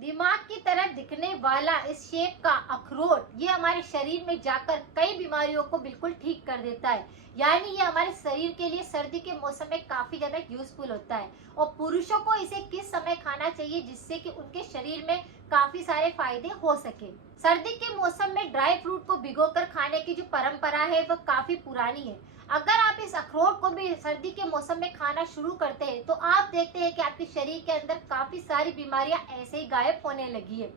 दिमाग की तरह दिखने वाला इस शेप का अखरोट ये हमारे शरीर में जाकर कई बीमारियों को बिल्कुल ठीक कर देता है। यानी ये हमारे शरीर के लिए सर्दी के मौसम में काफी ज्यादा यूजफुल होता है। और पुरुषों को इसे किस समय खाना चाहिए जिससे कि उनके शरीर में काफी सारे फायदे हो सके। सर्दी के मौसम में ड्राई फ्रूट को भिगोकर खाने की जो परंपरा है वह काफी पुरानी है। अगर आप इस अखरोट को भी सर्दी के मौसम में खाना शुरू करते हैं तो आप देखते हैं कि आपके शरीर के अंदर काफी सारी बीमारियां ऐसे ही गायब होने लगी है।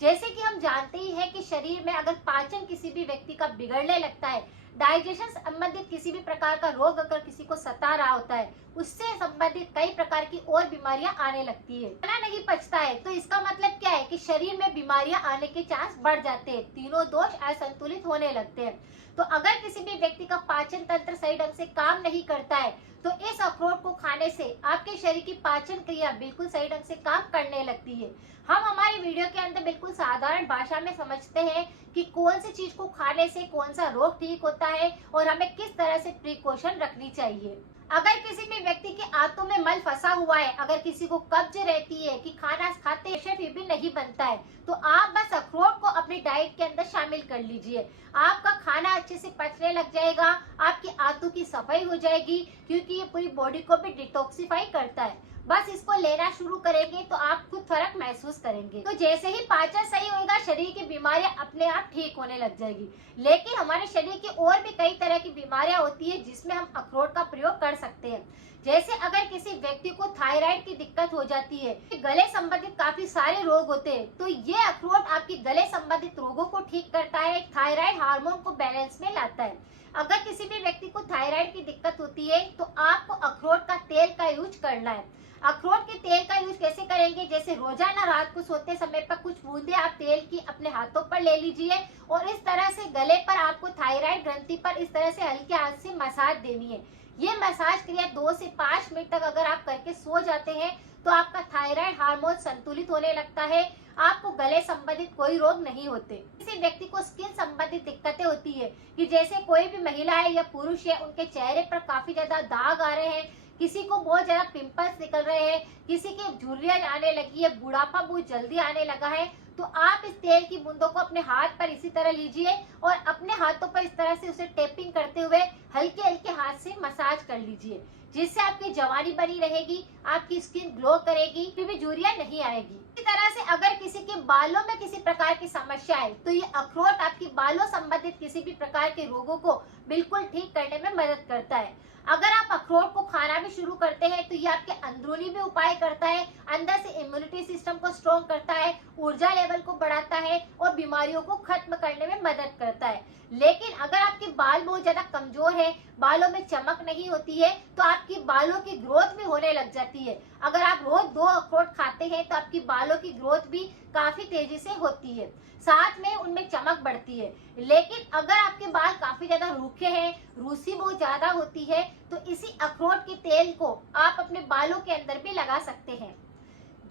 जैसे कि हम जानते ही हैं कि शरीर में अगर पाचन किसी भी व्यक्ति का बिगड़ने लगता है, डाइजेशन संबंधित किसी भी प्रकार का रोग अगर किसी को सता रहा होता है, उससे संबंधित कई प्रकार की और बीमारियां आने लगती है। खाना नहीं पचता है तो इसका मतलब क्या है कि शरीर में बीमारियां आने के चांस बढ़ जाते हैं, तीनों दोष असंतुलित होने लगते हैं। तो अगर किसी भी व्यक्ति का पाचन तंत्र सही ढंग से काम नहीं करता है तो इस अखरोट को खाने से आपके शरीर की पाचन क्रिया बिल्कुल सही ढंग से काम करने लगती है। हम हमारी वीडियो के अंदर बिल्कुल साधारण भाषा में समझते हैं कि कौन सी चीज को खाने से कौन सा रोग ठीक होता है और हमें किस तरह से प्रिकॉशन रखनी चाहिए। अगर किसी भी व्यक्ति के आंतों में मल फंसा हुआ है, अगर किसी को कब्ज रहती है कि खाना खाते फिर भी नहीं बनता है, तो आप बस अखरोट को अपनी डाइट के अंदर शामिल कर लीजिए। आपका खाना अच्छे से पचने लग जाएगा, आपकी आंतों की सफाई हो जाएगी, क्योंकि ये पूरी बॉडी को भी डिटॉक्सिफाई करता है। बस इसको लेना शुरू करेंगे तो आप खुद फर्क महसूस करेंगे। तो जैसे ही पाचन सही होगा, शरीर की बीमारियां अपने आप ठीक होने लग जाएगी। लेकिन हमारे शरीर की और भी कई तरह की बीमारियां होती है जिसमें हम अखरोट का प्रयोग कर सकते हैं। जैसे अगर किसी व्यक्ति को थायराइड की दिक्कत हो जाती है, गले संबंधित काफी सारे रोग होते हैं, तो ये अखरोट आपकी गले संबंधित रोगों को ठीक करता है, थायराइड हार्मोन को बैलेंस में लाता है। अगर किसी भी व्यक्ति को थायराइड की दिक्कत होती है तो आपको अखरोट का तेल का यूज करना है। अखरोट के तेल का यूज कैसे करेंगे, जैसे रोजाना रात को सोते समय पर कुछ बूंदे आप तेल की अपने हाथों पर ले लीजिए और इस तरह से गले पर आपको थायराइड ग्रंथि पर इस तरह से हल्के हाथ से मसाज देनी है। ये मसाज क्रिया 2 से 5 मिनट तक अगर आप करके सो जाते हैं तो आपका थायराइड हार्मोन संतुलित होने लगता है, आपको गले संबंधित कोई रोग नहीं होते। किसी व्यक्ति को स्किन संबंधित दिक्कतें होती है कि जैसे कोई भी महिला है या पुरुष है, उनके चेहरे पर काफी ज्यादा दाग आ रहे हैं, किसी को बहुत ज्यादा पिंपल्स निकल रहे हैं, किसी की झुर्रियां आने लगी है, बुढ़ापा बहुत जल्दी आने लगा है, तो आप इस तेल की बूंदों को अपने हाथ पर इसी तरह लीजिए और अपने हाथों पर इस तरह से उसे टेपिंग करते हुए हल्के हल्के हाथ से मसाज कर लीजिए, जिससे आपकी जवानी बनी रहेगी, आपकी स्किन ग्लो करेगी, फिर भी झुर्रियां नहीं आएगी। इसी तरह से अगर किसी के बालों में किसी प्रकार की समस्या है तो ये अखरोट आपकी बालों संबंधित किसी भी प्रकार के रोगों को बिल्कुल ठीक करने में मदद करता है। अगर आप अखरोट को खाना भी शुरू करते हैं तो ये आपके अंदरूनी भी उपाय करता है, अंदर से इम्यूनिटी सिस्टम को स्ट्रॉन्ग करता है, ऊर्जा लेवल को बढ़ाता है और बीमारियों को खत्म करने में मदद करता है। लेकिन अगर आपके बाल बहुत ज्यादा कमजोर है, बालों में चमक नहीं होती है, तो आपकी बालों की ग्रोथ भी होने लग जाती है। अगर आप रोज 2 अखरोट खाते हैं तो आपकी बालों की ग्रोथ भी काफी तेजी से होती है, साथ में उनमें चमक बढ़ती है। लेकिन अगर आपके बाल काफी ज्यादा रूखे हैं, रूसी बहुत ज्यादा होती है, तो इसी अखरोट के तेल को आप अपने बालों के अंदर भी लगा सकते हैं।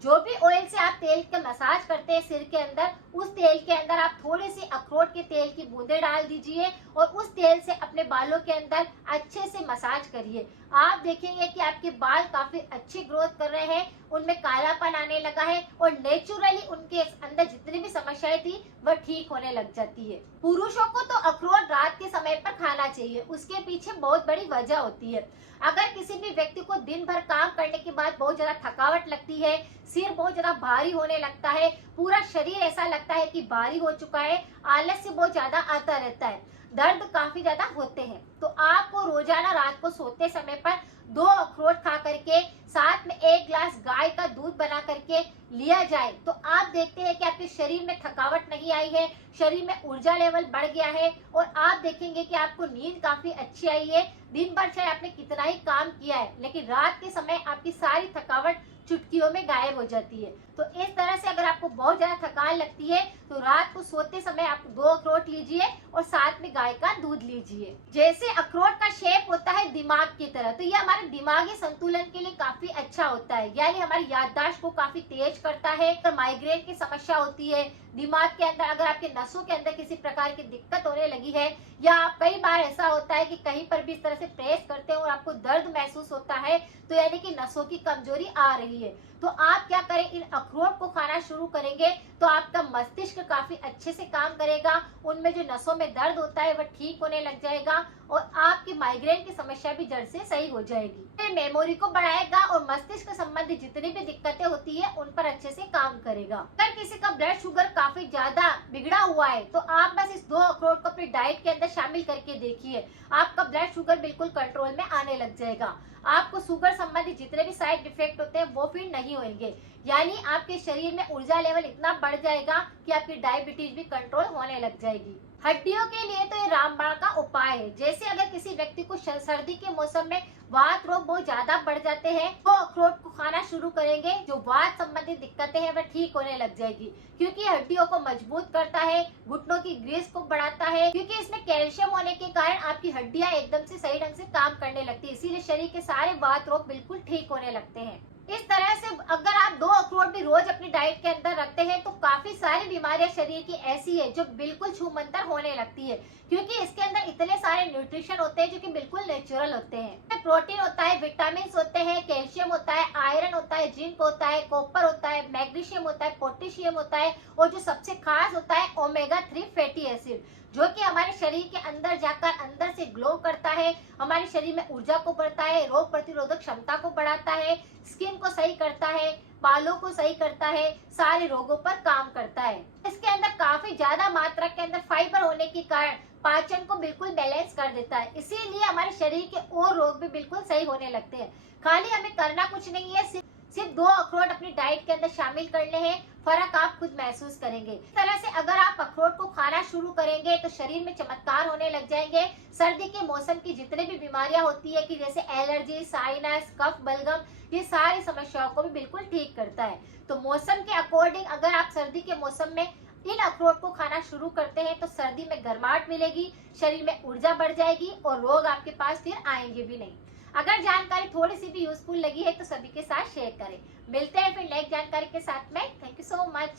जो भी ऑयल से आप तेल का मसाज करते हैं सिर के अंदर, उस तेल के अंदर आप थोड़े से अखरोट के तेल की बूंदे डाल दीजिए और उस तेल से अपने बालों के अंदर अच्छे से मसाज करिए। आप देखेंगे कि आपके बाल काफी अच्छी ग्रोथ कर रहे हैं, उनमें कालापन आने लगा है और नेचुरली उनके अंदर जितनी भी समस्याएं थी वह ठीक होने लग जाती है। पुरुषों को तो अखरोट रात के समय पर खाना चाहिए, उसके पीछे बहुत बड़ी वजह होती है। अगर किसी भी व्यक्ति को दिन भर काम करने के बाद बहुत ज्यादा थकावट लगती है, सिर बहुत ज्यादा भारी होने लगता है, पूरा शरीर ऐसा लगता है कि भारी हो चुका है, आलस्य बहुत ज्यादा आता रहता है, दर्द काफी ज्यादा होते हैं, तो आपको रोजाना रात को सोते समय पर 2 अखरोट खा करके साथ में 1 गिलास गाय का दूध बना करके लिया जाए तो आप देखते हैं कि आपके शरीर में थकावट नहीं आई है, शरीर में ऊर्जा लेवल बढ़ गया है और आप देखेंगे कि आपको नींद काफी अच्छी आई है। दिन भर चाहे आपने कितना ही काम किया है, लेकिन रात के समय आपकी सारी थकावट चुटकियों में गायब हो जाती है। तो इस तरह से अगर आपको बहुत ज्यादा थकान लगती है तो रात को सोते समय आप 2 अखरोट लीजिए और साथ में गाय का दूध लीजिए। जैसे अखरोट का शेप होता है दिमाग की तरह, तो ये हमारे दिमागी संतुलन के लिए काफी अच्छा होता है, यानी हमारी याददाश्त को काफी तेज करता है। तो माइग्रेन की समस्या होती है, दिमाग के अंदर अगर आपके नसों के अंदर किसी प्रकार की दिक्कत होने लगी है, या कई बार ऐसा होता है कि कहीं पर भी इस तरह से प्रेस करते हैं और आपको दर्द महसूस होता है, तो यानी कि नसों की कमजोरी आ रही है, तो आप क्या करें, इन अखरोट को खाना शुरू करेंगे तो आपका मस्तिष्क काफी अच्छे से काम करेगा, उनमें जो नसों में दर्द होता है वह ठीक होने लग जाएगा और आपकी माइग्रेन की समस्या भी जड़ से सही हो जाएगी। ये मेमोरी को बढ़ाएगा और मस्तिष्क संबंधी जितनी भी दिक्कतें होती है उन पर अच्छे से काम करेगा। अगर किसी का ब्लड शुगर काफी ज्यादा बिगड़ा हुआ है तो आप बस इस 2 अखरोट को अपनी डाइट के अंदर शामिल करके देखिए, आपका ब्लड शुगर बिल्कुल कंट्रोल में आने लग जाएगा। आपको शुगर संबंधी जितने भी साइड इफेक्ट होते हैं वो फिर नहीं होंगे, यानी आपके शरीर में ऊर्जा लेवल इतना बढ़ जाएगा कि आपकी डायबिटीज भी कंट्रोल होने लग जाएगी। हड्डियों के लिए तो ये रामबाण का उपाय है। जैसे अगर किसी व्यक्ति को सर्दी के मौसम में वात रोग बहुत ज्यादा बढ़ जाते हैं तो अखरोट को खाना शुरू करेंगे, जो वात संबंधी दिक्कतें हैं वह ठीक होने लग जाएगी, क्योंकि हड्डियों को मजबूत करता है, घुटनों की ग्रीस को बढ़ाता है, क्योंकि इसमें कैल्शियम होने के कारण आपकी हड्डियां एकदम से सही ढंग से काम करने लगती है, इसीलिए शरीर के सारे वात रोग बिल्कुल ठीक होने लगते हैं। इस तरह से अगर आप 2 अखरोट भी रोज अपनी डाइट के अंदर रखते हैं तो काफी सारी बीमारियां शरीर की ऐसी है जो बिल्कुल छूमंतर होने लगती है, क्योंकि इसके अंदर इतने सारे न्यूट्रिशन होते हैं जो कि बिल्कुल नेचुरल होते हैं। प्रोटीन होता है, विटामिन होते हैं, कैल्शियम होता है, आयरन होता है, जिंक होता है, कॉपर होता है, मैग्नीशियम होता है, पोटेशियम होता है और जो सबसे खास होता है ओमेगा 3 फैटी एसिड, जो कि हमारे शरीर के अंदर जाकर अंदर से ग्लो करता है, हमारे शरीर में ऊर्जा को बढ़ता है, रोग प्रतिरोधक क्षमता को बढ़ाता है, स्किन को सही करता है, बालों को सही करता है, सारे रोगों पर काम करता है। इसके अंदर काफी ज्यादा मात्रा के अंदर फाइबर होने के कारण पाचन को बिल्कुल बैलेंस कर देता है, इसीलिए हमारे शरीर के और रोग भी बिल्कुल सही होने लगते हैं। खाली हमें करना कुछ नहीं है, सिर्फ 2 अखरोट अपनी डाइट के अंदर शामिल करने हैं, फर्क आप खुद महसूस करेंगे। इस तरह से अगर आप अखरोट को खाना शुरू करेंगे तो शरीर में चमत्कार होने लग जाएंगे। सर्दी के मौसम की जितने भी बीमारियां होती है कि जैसे एलर्जी, साइनस, कफ, बलगम, ये सारी समस्याओं को भी बिल्कुल ठीक करता है। तो मौसम के अकॉर्डिंग अगर आप सर्दी के मौसम में इन अखरोट को खाना शुरू करते हैं तो सर्दी में गर्माहट मिलेगी, शरीर में ऊर्जा बढ़ जाएगी और रोग आपके पास फिर आएंगे भी नहीं। अगर जानकारी थोड़ी सी भी यूजफुल लगी है तो सभी के साथ शेयर करें। मिलते हैं फिर नेक्स्ट जानकारी के साथ में। Thank you so much.